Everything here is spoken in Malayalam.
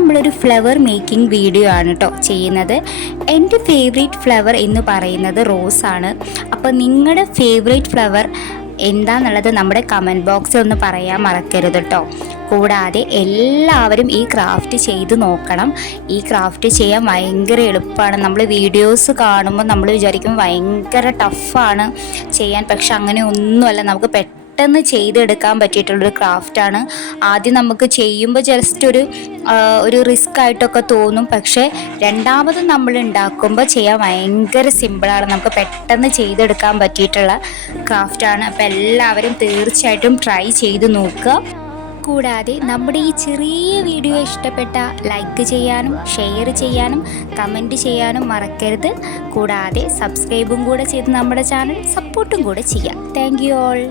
നമ്മളൊരു ഫ്ലവർ മേക്കിംഗ് വീഡിയോ ആണ് കേട്ടോ ചെയ്യുന്നത്. എൻ്റെ ഫേവറേറ്റ് ഫ്ലവർ എന്ന് പറയുന്നത് റോസാണ്. അപ്പോൾ നിങ്ങളുടെ ഫേവറേറ്റ് ഫ്ലവർ എന്താണെന്നുള്ളത് നമ്മുടെ കമൻറ്റ് ബോക്സിൽ ഒന്ന് പറയാൻ മറക്കരുത് കേട്ടോ. കൂടാതെ എല്ലാവരും ഈ ക്രാഫ്റ്റ് ചെയ്ത് നോക്കണം. ഈ ക്രാഫ്റ്റ് ചെയ്യാൻ ഭയങ്കര എളുപ്പമാണ്. നമ്മൾ വീഡിയോസ് കാണുമ്പോൾ നമ്മൾ വിചാരിക്കും ഭയങ്കര ടഫാണ് ചെയ്യാൻ, പക്ഷെ അങ്ങനെ ഒന്നുമല്ല. നമുക്ക് പെട്ടെന്ന് ചെയ്തെടുക്കാൻ പറ്റിയിട്ടുള്ളൊരു ക്രാഫ്റ്റാണ്. ആദ്യം നമുക്ക് ചെയ്യുമ്പോൾ ജസ്റ്റ് ഒരു റിസ്ക് ആയിട്ടൊക്കെ തോന്നും, പക്ഷേ രണ്ടാമത് നമ്മൾ ഉണ്ടാക്കുമ്പോൾ ചെയ്യാൻ ഭയങ്കര സിമ്പിളാണ്. നമുക്ക് പെട്ടെന്ന് ചെയ്തെടുക്കാൻ പറ്റിയിട്ടുള്ള ക്രാഫ്റ്റാണ്. അപ്പോൾ എല്ലാവരും തീർച്ചയായിട്ടും ട്രൈ ചെയ്ത് നോക്കുക. കൂടാതെ നമ്മുടെ ഈ ചെറിയ വീഡിയോ ഇഷ്ടപ്പെട്ട ലൈക്ക് ചെയ്യാനും ഷെയർ ചെയ്യാനും കമൻറ്റ് ചെയ്യാനും മറക്കരുത്. കൂടാതെ സബ്സ്ക്രൈബും കൂടെ ചെയ്ത് നമ്മുടെ ചാനൽ സപ്പോർട്ടും കൂടെ ചെയ്യാം. Thank you all.